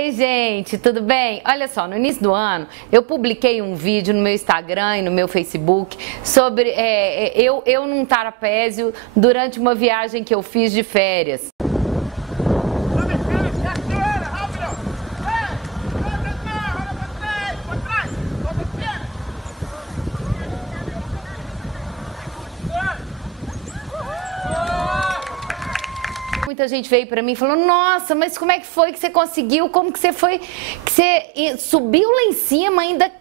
Ei, gente, tudo bem? Olha só, no início do ano eu publiquei um vídeo no meu Instagram e no meu Facebook sobre eu num trapézio durante uma viagem que eu fiz de férias. Muita gente veio pra mim e falou: nossa, mas como é que foi que você conseguiu? Como que você foi? Que você subiu lá em cima, ainda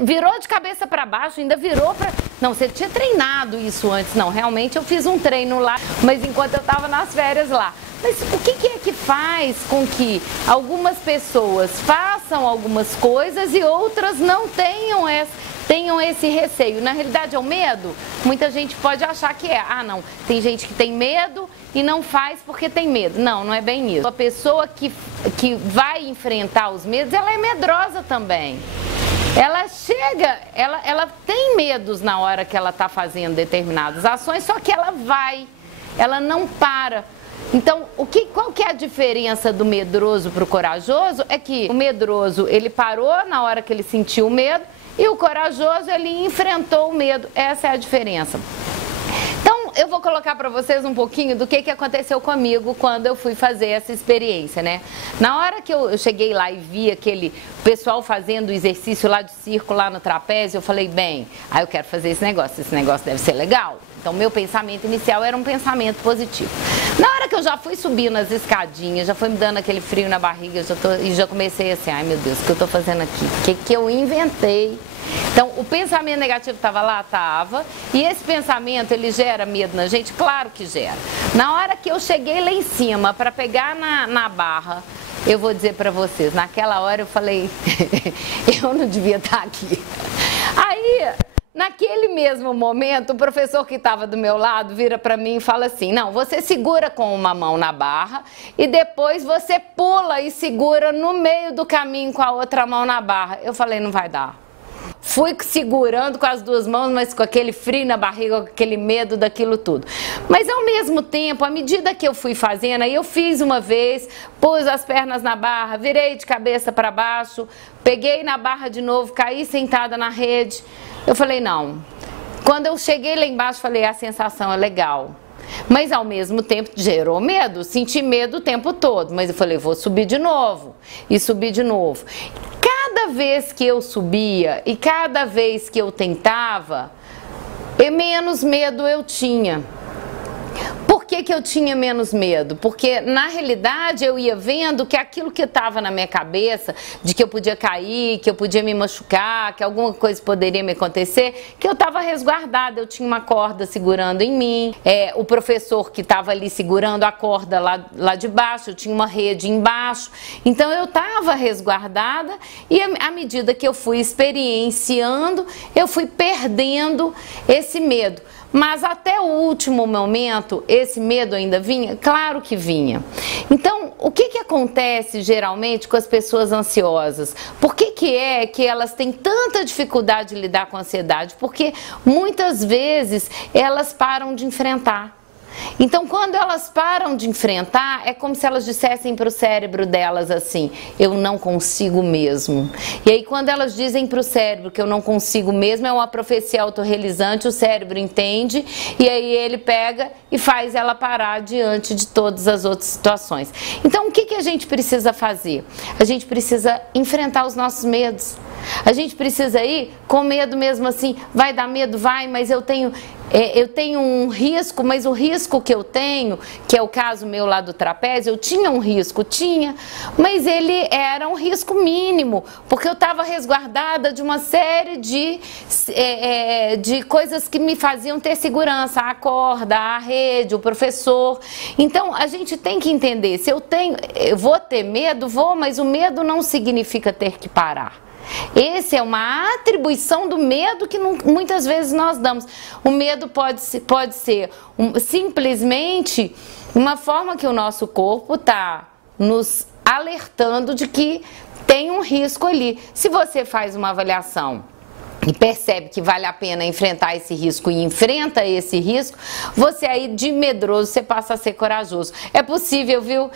virou de cabeça pra baixo, ainda virou pra... Não, você tinha treinado isso antes. Não, realmente eu fiz um treino lá, mas enquanto eu tava nas férias lá. Mas o que é que faz com que algumas pessoas façam algumas coisas e outras não tenham esse receio? Na realidade é o medo? Muita gente pode achar que é. Ah, não, tem gente que tem medo e não faz porque tem medo. Não, não é bem isso. A pessoa que vai enfrentar os medos, ela é medrosa também. Ela chega, ela tem medos na hora que ela está fazendo determinadas ações, só que ela não para. Então, qual que é a diferença do medroso para o corajoso? É que o medroso, ele parou na hora que ele sentiu o medo e o corajoso, ele enfrentou o medo. Essa é a diferença. Então, eu vou colocar para vocês um pouquinho do que aconteceu comigo quando eu fui fazer essa experiência, né? Na hora que eu cheguei lá e vi aquele pessoal fazendo exercício lá de circo, lá no trapézio, eu falei, bem, aí eu quero fazer esse negócio deve ser legal. Então, meu pensamento inicial era um pensamento positivo. Na hora que eu já fui subindo as escadinhas, já foi me dando aquele frio na barriga, e já comecei assim, ai meu Deus, o que eu estou fazendo aqui? O que eu inventei? Então, o pensamento negativo estava lá? Estava. E esse pensamento, ele gera medo na gente? Claro que gera. Na hora que eu cheguei lá em cima para pegar na barra, eu vou dizer para vocês, naquela hora eu falei, eu não devia estar aqui. Aí, naquele mesmo momento, o professor que estava do meu lado vira para mim e fala assim, não, você segura com uma mão na barra e depois você pula e segura no meio do caminho com a outra mão na barra. Eu falei, não vai dar. Fui segurando com as duas mãos, mas com aquele frio na barriga, com aquele medo daquilo tudo. Mas ao mesmo tempo, à medida que eu fui fazendo, aí eu fiz uma vez, pus as pernas na barra, virei de cabeça para baixo, peguei na barra de novo, caí sentada na rede. Eu falei, não. Quando eu cheguei lá embaixo, falei, a sensação é legal. Mas ao mesmo tempo gerou medo, senti medo o tempo todo. Mas eu falei, vou subir de novo e subir de novo. Cada vez que eu subia e cada vez que eu tentava, menos medo eu tinha. Por que eu tinha menos medo? Porque na realidade eu ia vendo que aquilo que estava na minha cabeça, de que eu podia cair, que eu podia me machucar, que alguma coisa poderia me acontecer, que eu estava resguardada, eu tinha uma corda segurando em mim, o professor que estava ali segurando a corda lá de baixo, eu tinha uma rede embaixo, então eu estava resguardada e à medida que eu fui experienciando, eu fui perdendo esse medo. Mas até o último momento, esse medo ainda vinha? Claro que vinha. Então, o que acontece geralmente com as pessoas ansiosas? Por que é que elas têm tanta dificuldade de lidar com a ansiedade? Porque muitas vezes elas param de enfrentar. Então, quando elas param de enfrentar, é como se elas dissessem para o cérebro delas assim, eu não consigo mesmo. E aí, quando elas dizem para o cérebro que eu não consigo mesmo, é uma profecia autorrealizante, o cérebro entende, e aí ele pega e faz ela parar diante de todas as outras situações. Então, o que a gente precisa fazer? A gente precisa enfrentar os nossos medos. A gente precisa ir com medo mesmo assim, vai dar medo, vai, mas eu tenho um risco, mas o risco que eu tenho, que é o caso meu lá do trapézio, eu tinha um risco, mas ele era um risco mínimo, porque eu estava resguardada de uma série de coisas que me faziam ter segurança, a corda, a rede, o professor. Então, a gente tem que entender, se eu vou ter medo, mas o medo não significa ter que parar. Essa é uma atribuição do medo que muitas vezes nós damos. O medo pode ser simplesmente uma forma que o nosso corpo está nos alertando de que tem um risco ali. Se você faz uma avaliação e percebe que vale a pena enfrentar esse risco e enfrenta esse risco, você aí de medroso, você passa a ser corajoso. É possível, viu?